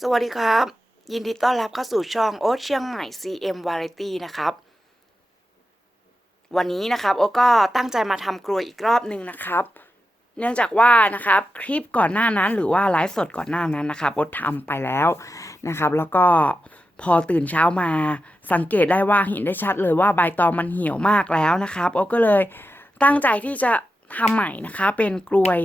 สวัสดีครับ ยินดีต้อนรับเข้าสู่ช่องโอ๊ตเชียงใหม่ CM Variety นะครับ วันนี้นะครับโอ๊ตก็ตั้งใจมาทำกลวยอีกรอบหนึ่งนะครับ เนื่องจากว่านะครับคลิปก่อนหน้านั้นหรือว่าไลฟ์สดก่อนหน้านั้นนะครับโอ๊ตทำไปแล้วนะครับ แล้วก็พอตื่นเช้ามาสังเกตได้ว่าเห็นได้ชัดเลยว่าใบตองมันเหี่ยวมากแล้วนะครับโอ๊ตก็เลยตั้งใจที่จะทำใหม่นะคะ เป็นกลวย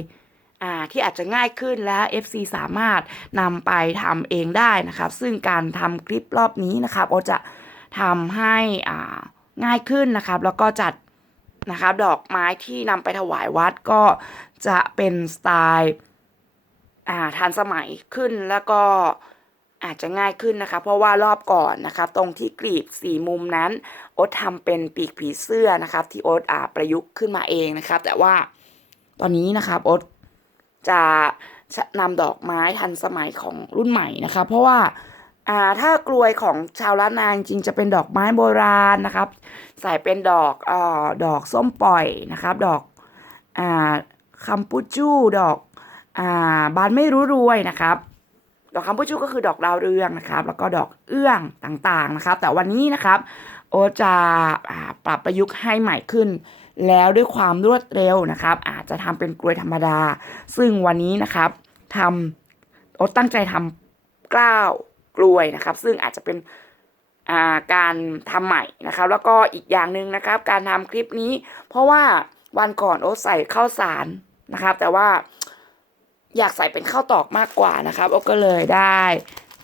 ที่อาจจะง่ายขึ้นและ FC สามารถนำไปทำเองได้นะครับ ซึ่งการทำคลิปรอบนี้นะครับโอจะทำให้อ่าง่ายขึ้นนะครับ แล้วก็จัดนะครับดอกไม้ที่นำไปถวายวัดก็จะเป็นสไตล์อ่าทันสมัยขึ้นแล้วก็อาจจะง่ายขึ้นนะคะ เพราะว่ารอบก่อนนะครับตรงที่กรีบสี่มุมนั้นโอ๊ตทำเป็นปีกผีเสื้อนะครับ ที่โอ๊ตอ่าประยุกต์ขึ้นมาเองนะครับ แต่ว่าตอนนี้นะครับโอ๊ต จะนำดอกไม้ทันสมัยของรุ่นใหม่นะคะ เพราะว่าอ่าถ้ากลวยของชาวล้านนาจริงๆจะเป็นดอกไม้โบราณนะครับ ใส่เป็นดอกอ่อดอกส้มปล่อยนะครับ ดอกอ่าคัมปูจูดอกอ่าบานไม่รู้รวยนะครับ ดอกคัมปูจูก็คือดอกดาวเรืองนะครับ แล้วก็ดอกเอื้องต่างๆนะครับ แต่วันนี้นะครับ โอจะอปรับประยุกต์ให้ใหม่ขึ้น แล้วด้วยความรวดเร็วนะครับ อาจจะทำเป็นกลวยธรรมดา ซึ่งวันนี้นะครับทำโอตั้งใจทำกล้าวกลวยนะครับ ซึ่งอาจจะเป็นาการทำใหม่นะครับ แล้วก็อีกอย่างหนึ่งนะครับ การทำคลิปนี้ เพราะว่าวันก่อนโอ๊ตใส่ข้าวสารนะครับ แต่ว่าอยากใส่เป็นข้าวตอกมากกว่านะครับโอ๊ตก็เลยได้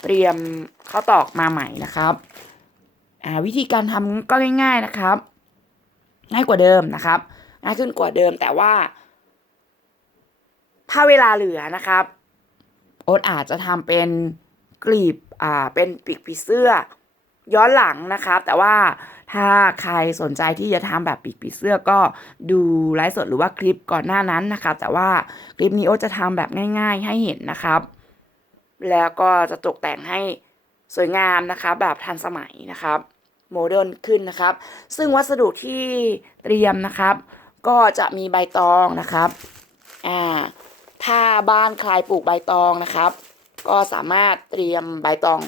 เตรียมข้าวตอกมาใหม่นะครับวิธีการทำก็ง่าย ๆนะครับ ง่ายกว่าเดิมนะครับ ง่ายขึ้นกว่าเดิมแต่ว่า ถ้าเวลาเหลือนะครับ โอ๊ตอาจจะทำเป็นกลีบอ่าเป็นปีกผีเสื้อ ย้อนหลังนะครับ แต่ว่าถ้าใครสนใจที่จะทำแบบปีกผีเสื้อก็ดูไลฟ์สดหรือว่าคลิปก่อนหน้านั้นนะครับ แต่ว่าคลิปนี้โอ๊ตจะทำแบบง่าย ๆ ให้เห็นนะครับ แล้วก็จะตกแต่งให้สวยงามนะครับแบบทันสมัยนะครับ โมเดิร์นขึ้นนะครับ ซึ่งวัสดุที่เตรียมนะครับ ก็จะมีใบตองนะครับอ่าถ้าบ้านใครปลูกใบตองนะครับ ก็สามารถเตรียมใบตอง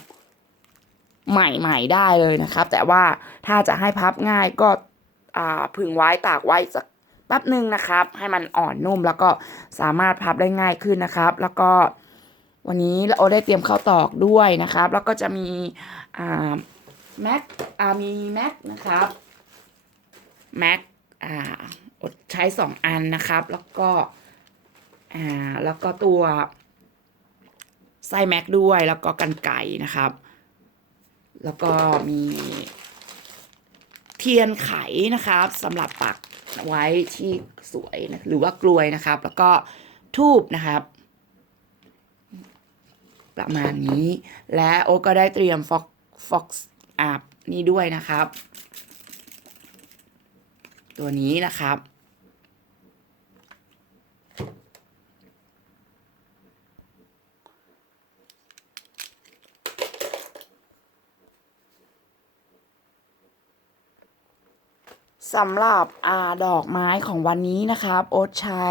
ใหม่ๆได้เลยนะครับ แต่ว่าถ้าจะให้พับง่ายก็อ่าผึ่งไว้ตากไว้สักแป๊บหนึ่งนะครับ ให้มันอ่อนนุ่มแล้วก็สามารถพับได้ง่ายขึ้นนะครับ แล้วก็วันนี้เราได้เตรียมข้าวตอกด้วยนะครับ แล้วก็จะมีอ่า แม็กอ่ามีแม็กนะครับแม็กอ่าอดใช้สองอันนะครับ แล้วก็อ่าแล้วก็ตัวไส้แม็กด้วยแล้วก็กันไก่นะครับ แล้วก็มีเทียนไขนะครับสำหรับปักไว้ที่สวยนะหรือว่ากลวยนะครับ แล้วก็ทูบนะครับ ประมาณนี้และโอก็ได้เตรียมฟ็อกฟ็อก อาบนี่ด้วยนะครับ ตัวนี้นะครับ สำหรับอาดอกไม้ของวันนี้นะครับโอ๊ตใช้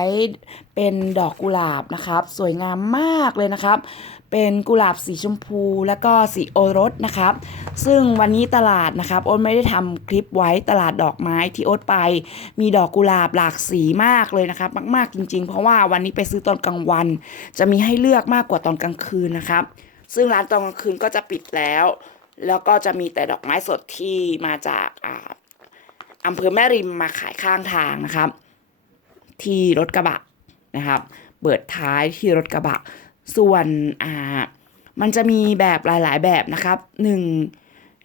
เป็นดอกกุหลาบนะครับ สวยงามมากเลยนะครับ เป็นกุหลาบสีชมพูแล้วก็สีโอรสนะครับ ซึ่งวันนี้ตลาดนะครับโอ๊ตไม่ได้ทำคลิปไว้ตลาดดอกไม้ที่โอ๊ตไป มีดอกกุหลาบหลากสีมากเลยนะครับ มาก ๆจริง ๆ เพราะว่าวันนี้ไปซื้อตอนกลางวัน จะมีให้เลือกมากกว่าตอนกลางคืนนะครับ ซึ่งร้านตอนกลางคืนก็จะปิดแล้ว แล้วก็จะมีแต่ดอกไม้สดที่มาจากอ่า อำเภอแม่ริมมาขายข้างทางนะครับ ที่รถกระบะนะครับเปิดท้ายที่รถกระบะ ส่วนอ่ามันจะมีแบบหลาย ๆ แบบนะครับหนึ่ง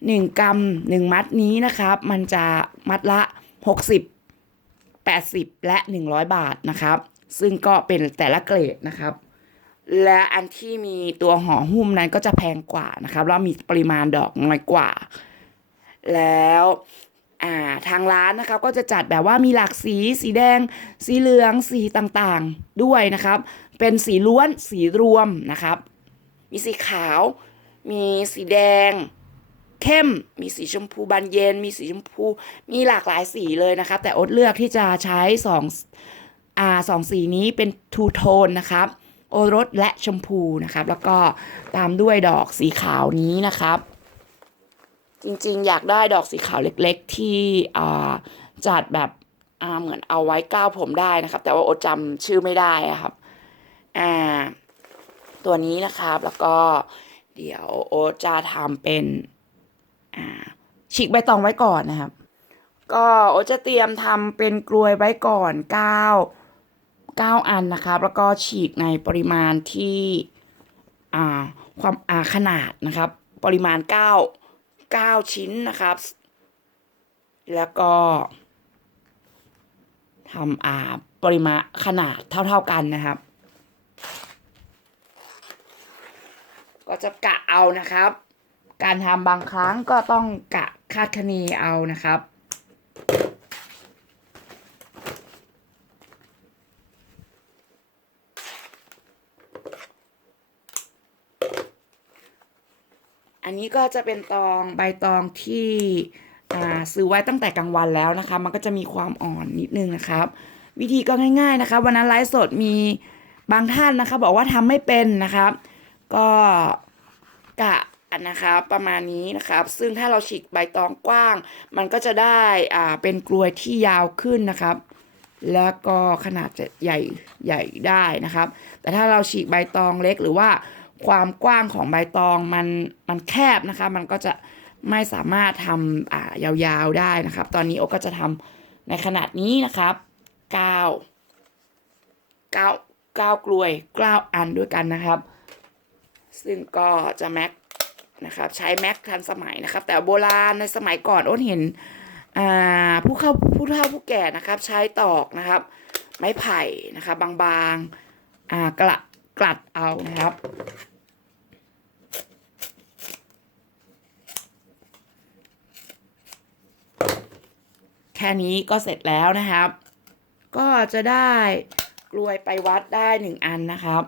หนึ่งกำหนึ่งมัดนี้นะครับ มันจะมัดละ60 80และ100บาทนะครับ ซึ่งก็เป็นแต่ละเกรดนะครับ และอันที่มีตัวห่อหุ้มนั้นก็จะแพงกว่านะครับแล้วมีปริมาณดอกน้อยกว่า แล้ว อ่าทางร้านนะครับก็จะจัดแบบว่ามีหลากสี สีแดง สีเหลืองสีต่างๆด้วยนะครับ เป็นสีล้วนสีรวมนะครับ มีสีขาว มีสีแดง เข้ม มีสีชมพูบานเย็น มีสีชมพู มีหลากหลายสีเลยนะครับ แต่อดเลือกที่จะใช้สองอ่าสองสีนี้เป็นทูโทนนะครับ โอรสและชมพูนะครับ แล้วก็ตามด้วยดอกสีขาวนี้นะครับ จริงๆ อยากได้ดอกสีขาวเล็กๆ ที่จัดแบบเหมือนเอาไว้ก้าวผมได้นะครับ แต่ว่าโอตจำชื่อไม่ได้อะครับอ่าตัวนี้นะครับแล้วก็เดี๋ยวโอตจะทำเป็นอ่าฉีกใบตองไว้ก่อนนะครับ ก็โอตจะเตรียมทำเป็นกลวยไว้ก่อน9 9อันนะครับ แล้วก็ฉีกในปริมาณที่อ่าความอาขนาดนะครับ ปริมาณ9 9 ชิ้นนะครับ แล้วก็ทำอ่าปริมาณขนาดเท่า ๆกันนะครับ ก็จะกะเอานะครับ การทำบางครั้งก็ต้องกะคาดคะเนเอานะครับ อันนี้ก็จะเป็นตองใบตองที่ซื้อไว้ตั้งแต่กลางวันแล้วนะคะ มันก็จะมีความอ่อนนิดนึงนะครับ วิธีก็ง่ายๆนะครับวันนั้นไลฟ์สดมีบางท่านนะคะ บอกว่าทำไม่เป็นนะครับ ก็กะนะครับประมาณนี้นะครับ ซึ่งถ้าเราฉีกใบตองกว้าง มันก็จะได้อ่าเป็นกลวยที่ยาวขึ้นนะครับ แล้วก็ขนาดจะใหญ่ใหญ่ได้นะครับ แต่ถ้าเราฉีกใบตองเล็กหรือว่า ความกว้างของใบตองมันมันแคบนะคะ มันก็จะไม่สามารถทำอ่ายาวๆได้นะครับ ตอนนี้โอก็จะทำในขนาดนี้นะครับ9 9 9กลวย9อันด้วยกันนะครับ ซึ่งก็จะแม็กนะครับใช้แม็กทันสมัยนะครับ แต่โบราณในสมัยก่อนอ้นเห็นอ่าผู้เข้าผู้เฒ่าผู้แก่นะครับ ใช้ตอกนะครับ ไม้ไผ่นะครับ บางๆอ่ากระ กลัดเอานะครับ แค่นี้ก็เสร็จแล้วนะครับ ก็จะได้กลวยไปวัดได้หนึ่งอันนะครับ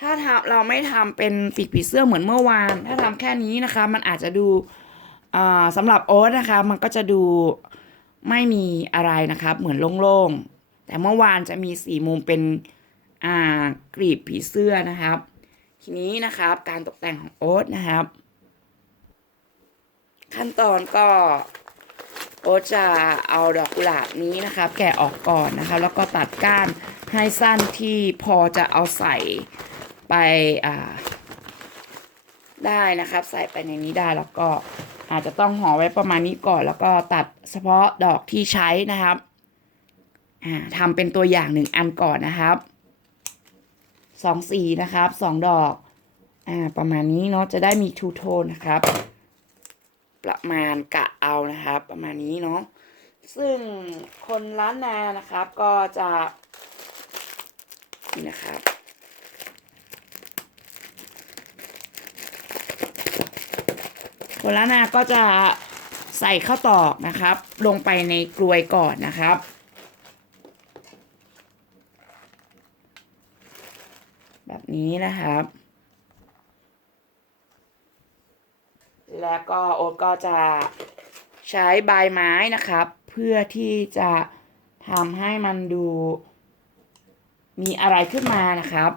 ถ้าทำเราไม่ทำเป็นปีกผีเสื้อเหมือนเมื่อวาน ถ้าทำแค่นี้นะคะ มันอาจจะดูอ่าสำหรับโอ๊ตนะคะ มันก็จะดูไม่มีอะไรนะครับ เหมือนโล่งๆ แต่เมื่อวานจะมีสี่มุมเป็นอ่ากรีบผีเสื้อนะครับ ทีนี้นะครับการตกแต่งของโอ๊ตนะครับ ขั้นตอนก็โอ๊ตจะเอาดอกกุหลาบนี้นะครับ แกะออกก่อนนะคะแล้วก็ตัดก้านให้สั้นที่พอจะเอาใส่ไปอ่าได้นะครับ ใส่ไปในนี้ได้แล้วก็อาจจะต้องห่อไว้ประมาณนี้ก่อน แล้วก็ตัดเฉพาะดอกที่ใช้นะครับ ทำเป็นตัวอย่างหนึ่งอันก่อนนะครับสองสีนะครับสองดอกอ่าประมาณนี้เนาะจะได้มีทูโทนนะครับ ประมาณกะเอานะครับ ประมาณนี้เนาะซึ่งคนล้านนานะครับก็จะนี่นะครับคนล้านนาก็จะใส่ข้าวตอกนะครับ ลงไปในกลวยก่อนนะครับ แบบ นี้นะครับ แล้วก็โอ๊ตก็จะใช้ใบไม้นะครับ เพื่อที่จะทำให้มันดู มีอะไรขึ้นมานะครับ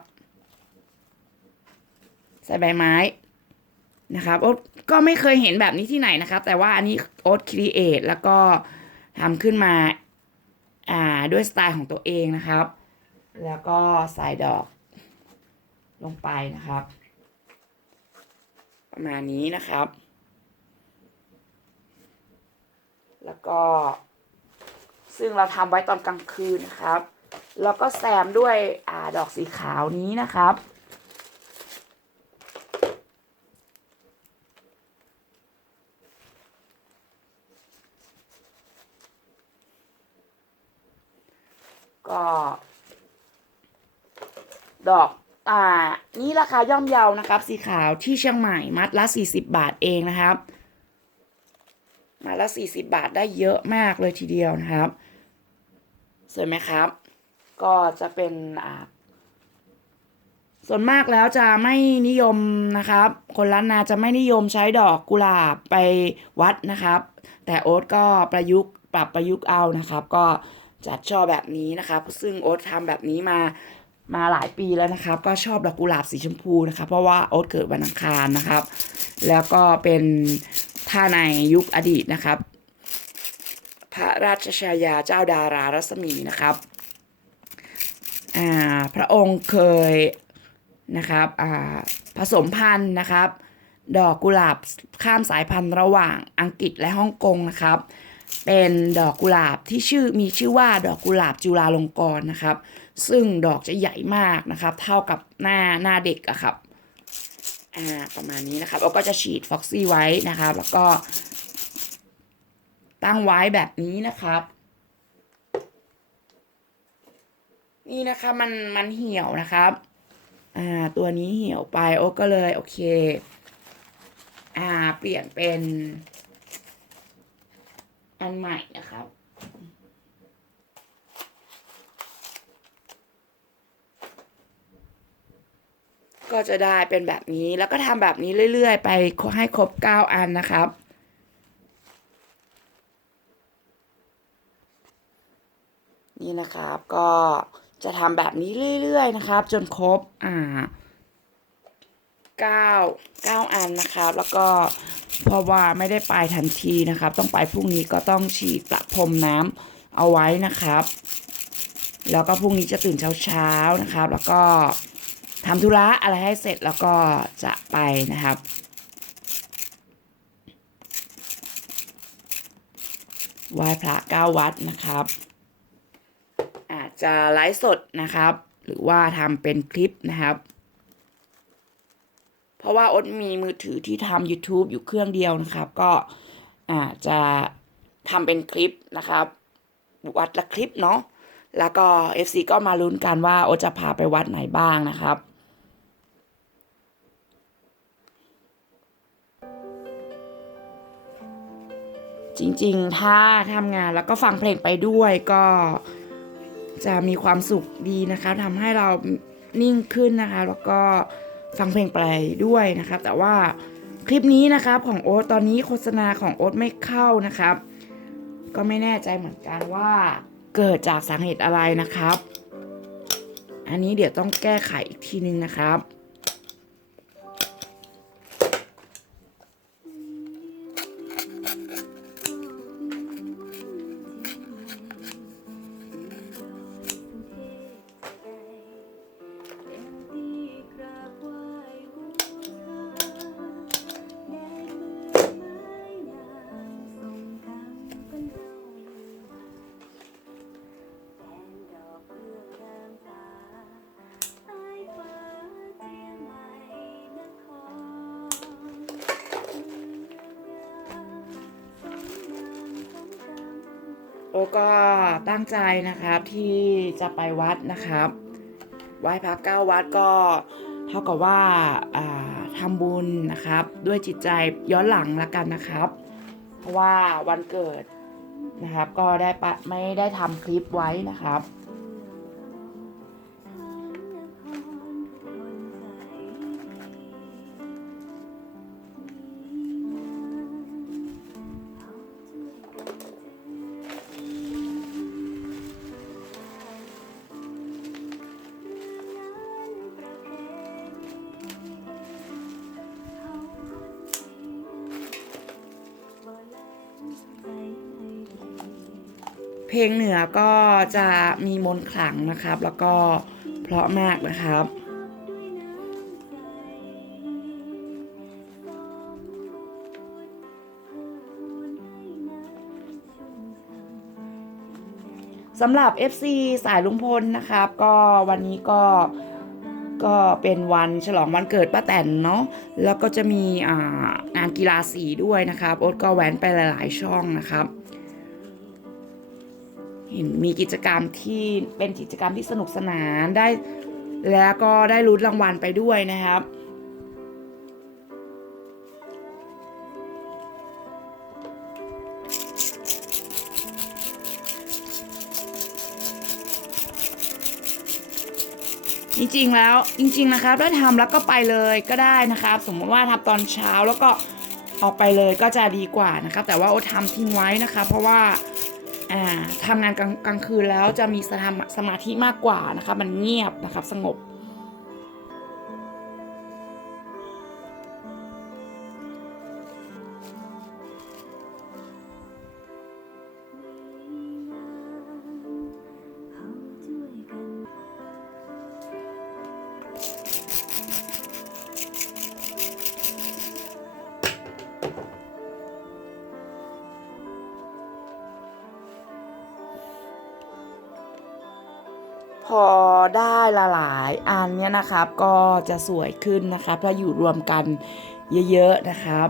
ใส่ใบไม้นะครับโอ๊ตก็ไม่เคยเห็นแบบนี้ที่ไหนนะครับ แต่ว่าอันนี้โอ๊ตครีเอทแล้วก็ทำขึ้นมาอ่าด้วยสไตล์ของตัวเองนะครับ แล้วก็ใส่ดอก ลงไปนะครับ ประมาณนี้นะครับ แล้วก็ ซึ่งเราทำไว้ตอนกลางคืนนะครับ แล้วก็แซมด้วยอ่าดอกสีขาวนี้นะครับก็ ดอก อ่า นี่ราคาย่อมเยานะครับ สีขาวที่เชียงใหม่มัดละ40บบาทเองนะครับมัดละ40บาทได้เยอะมากเลยทีเดียวนะครับ สวยไหมครับ ก็จะเป็นอ่าส่วนมากแล้วจะไม่นิยมนะครับ คนล้านนาจะไม่นิยมใช้ดอกกุหลาบไปวัดนะครับ แต่โอ๊ตก็ประยุกต์ปรับประยุกต์เอานะครับ ก็จัดช่อแบบนี้นะครับ ซึ่งโอ๊ตทำแบบนี้มา มาหลายปีแล้วนะครับ ก็ชอบดอกกุหลาบสีชมพูนะครับเพราะว่าโอ๊ตเกิดวันอังคารนะครับ แล้วก็เป็นถ้าในยุคอดีตนะครับ พระราชชายาเจ้าดารารัศมีนะครับอ่าพระองค์เคยนะครับอ่าผสมพันธุ์นะครับ ดอกกุหลาบข้ามสายพันธุ์ระหว่างอังกฤษและฮ่องกงนะครับ เป็นดอกกุหลาบที่ชื่อมีชื่อว่าดอกกุหลาบจุฬาลงกรณ์นะครับ ซึ่งดอกจะใหญ่มากนะครับ เท่ากับหน้าหน้าเด็กอะครับอ่าประมาณนี้นะครับแล้ก็จะฉีดฟ็อกซี่ไว้นะครับ แล้วก็ตั้งไว้แบบนี้นะครับ นี่นะคะมันมันเหี่ยวนะครับอ่าตัวนี้เหี่ยวไปโอ้ก็เลยโอเคอ่าเปลี่ยนเป็นอันใหม่นะครับ ก็จะได้เป็นแบบนี้แล้วก็ทำแบบนี้เรื่อยๆ ไปให้ครบ 9 อันนะครับนี่นะครับก็จะทำแบบนี้เรื่อยๆนะครับ จนครบอ่าเก้าเก้าอันนะครับ แล้วก็เพราะว่าไม่ได้ไปทันทีนะครับ ต้องไปพรุ่งนี้ก็ต้องฉีดประพรมน้ำเอาไว้นะครับ แล้วก็พรุ่งนี้จะตื่นเช้าๆนะครับ แล้วก็ ทำธุระอะไรให้เสร็จแล้วก็จะไปนะครับ ไหว้พระเก้าวัดนะครับ อาจจะไลฟ์สดนะครับ หรือว่าทำเป็นคลิปนะครับ เพราะว่าอดมีมือถือที่ทำ YouTube อยู่เครื่องเดียวนะครับ ก็อาจจะทำเป็นคลิปนะครับ วัดละคลิปเนาะแล้วก็ FC ก็มาลุ้นกันว่าโอจะพาไปวัดไหนบ้างนะครับ จริงๆ ถ้าทำงานแล้วก็ฟังเพลงไปด้วยก็จะมีความสุขดีนะคะทำให้เรานิ่งขึ้นนะคะ แล้วก็ฟังเพลงไปด้วยนะครับ แต่ว่าคลิปนี้นะครับของโอ๊ตตอนนี้โฆษณาของโอ๊ตไม่เข้านะครับ ก็ไม่แน่ใจเหมือนกันว่าเกิดจากสาเหตุอะไรนะครับ อันนี้เดี๋ยวต้องแก้ไขอีกทีนึงนะครับ ใจนะครับที่จะไปวัดนะครับไหว้พระเก้าวัดก็เท่ากับว่าอ่าทำบุญนะครับ ด้วยจิตใจย้อนหลังละกันนะครับ เพราะว่าวันเกิดนะครับ ก็ได้ปะไม่ได้ทำคลิปไว้นะครับ ลงเหนือก็จะมีมนต์ขลังนะครับ แล้วก็เพราะมากนะครับสำหรับ FC สายลุงพลนะครับ ก็วันนี้ก็ก็เป็นวันฉลองวันเกิดป้าแตนเนาะแล้วก็จะมีงานกีฬาสีด้วยนะครับโอ๊ตก็แว้นไปหลาย ๆ ช่องนะครับ ห็นมีกิจกรรมที่เป็นกิจกรรมที่สนุกสนานได้ แล้วก็ได้ลุ้นรางวัลไปด้วยนะครับจริงๆแล้วจริง ๆนะครับถ้าทำแล้วก็ไปเลยก็ได้นะครับ สมมติว่าทำตอนเช้าแล้วก็ออกไปเลยก็จะดีกว่านะครับ แต่ว่าโอทำทิ้งไว้นะคะ เพราะว่า ทำงานกลางกลางคืนแล้วจะมีสมาสมาธิมากกว่านะคะ มันเงียบนะครับสงบ พอได้ละหลายอันเนี่ยนะครับ ก็จะสวยขึ้นนะครับถ้าอยู่รวมกันเยอะๆนะครับ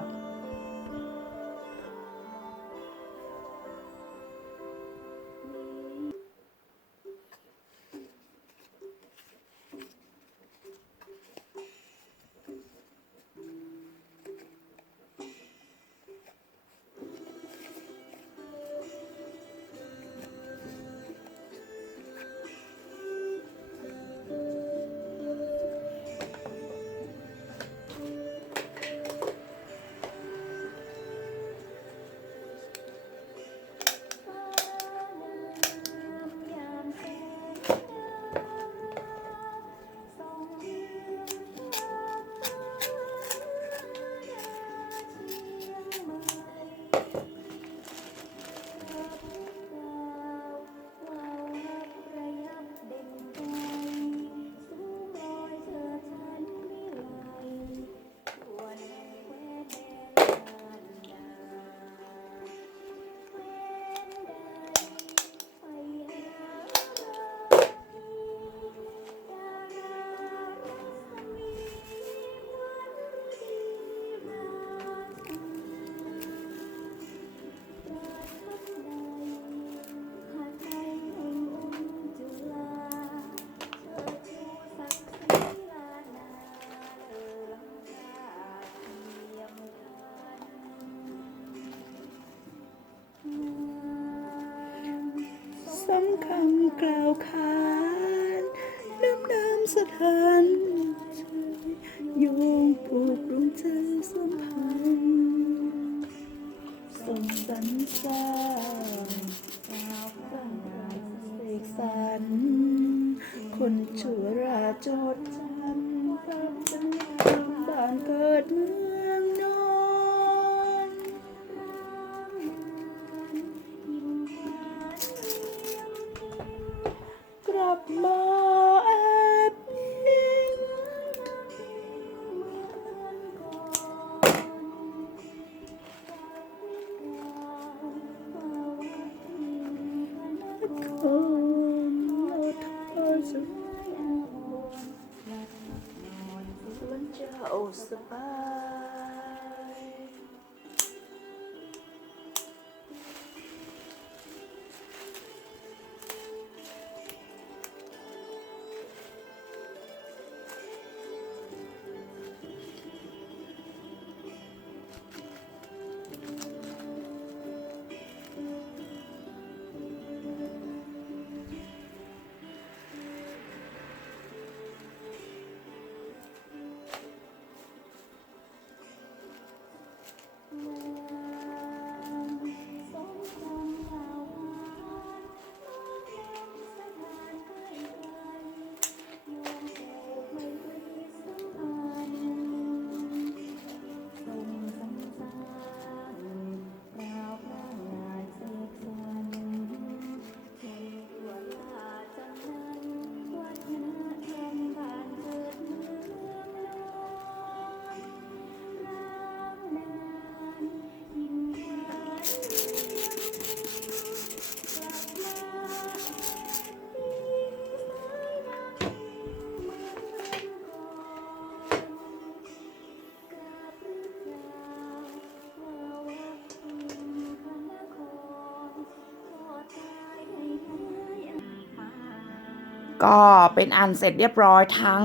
เป็นอันเสร็จเรียบร้อยทั้ง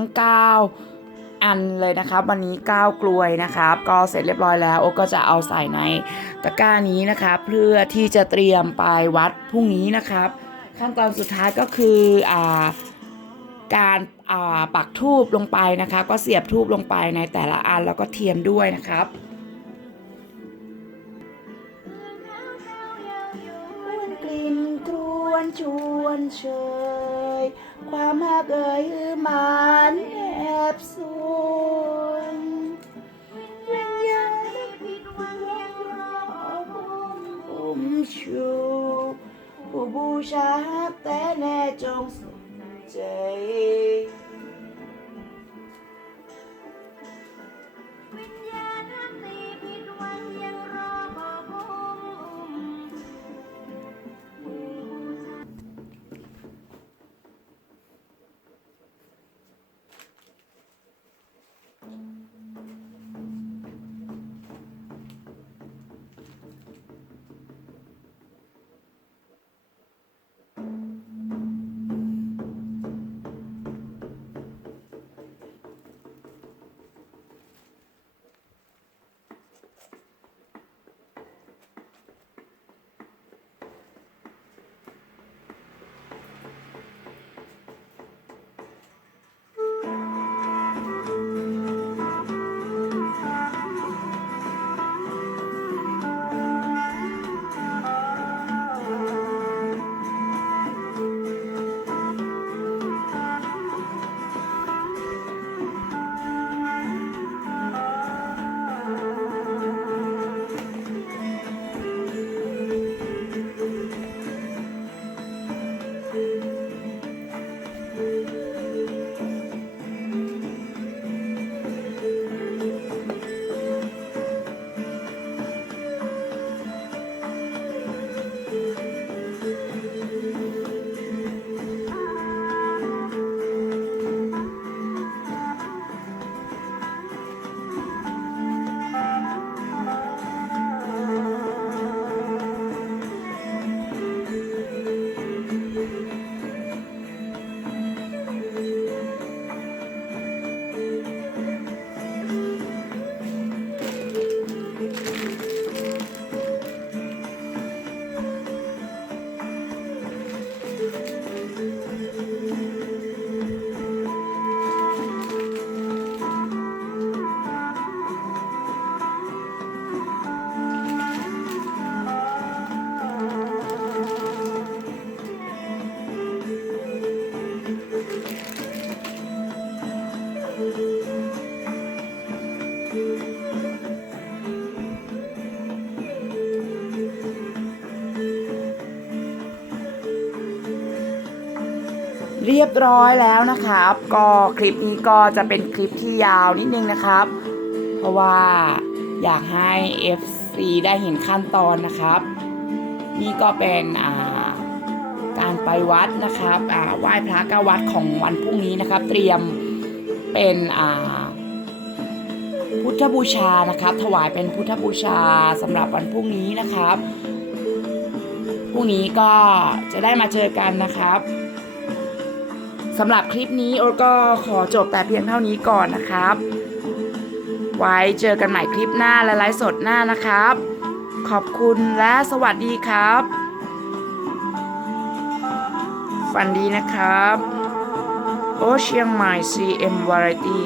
9 อันเลยนะครับ วันนี้ 9 กลวยนะครับ ก็เสร็จเรียบร้อยแล้วโอก็จะเอาใส่ในตะกร้านี้นะครับเพื่อที่จะเตรียมไปวัดพรุ่งนี้นะครับ ขั้นตอนสุดท้ายก็คืออ่าการอ่าปักทูบลงไปนะคะ ก็เสียบทูบลงไปในแต่ละอันแล้วก็เทียนด้วยนะครับกลิ่นชวนเชย ความหักเอ่ยหือมันแอบสูนวิญญาณผิดหวังรออุ้มชูผู้บูชาแต่แน่จงสนใจ ยบร้อยแล้วนะครับ ก็คลิปนี้ก็จะเป็นคลิปที่ยาวนิดนึงนะครับ เพราะว่าอยากให้ FC ได้เห็นขั้นตอนนะครับ นี่ก็เป็นการไปวัดนะครับอ่าไหว้พระก้าวัดของวันพรุ่งนี้นะครับ เตรียมเป็นพุทธบูชานะครับ ถวายเป็นพุทธบูชาสำหรับวันพรุ่งนี้นะครับพรุ่งนี้ก็จะได้มาเจอกันนะครับ สำหรับคลิปนี้โอ๊ตก็ขอจบแต่เพียงเท่านี้ก่อนนะครับ ไว้เจอกันใหม่คลิปหน้าและไลฟ์สดหน้านะครับ ขอบคุณและสวัสดีครับ ฝันดีนะครับ โอเชียงใหม่ CM Variety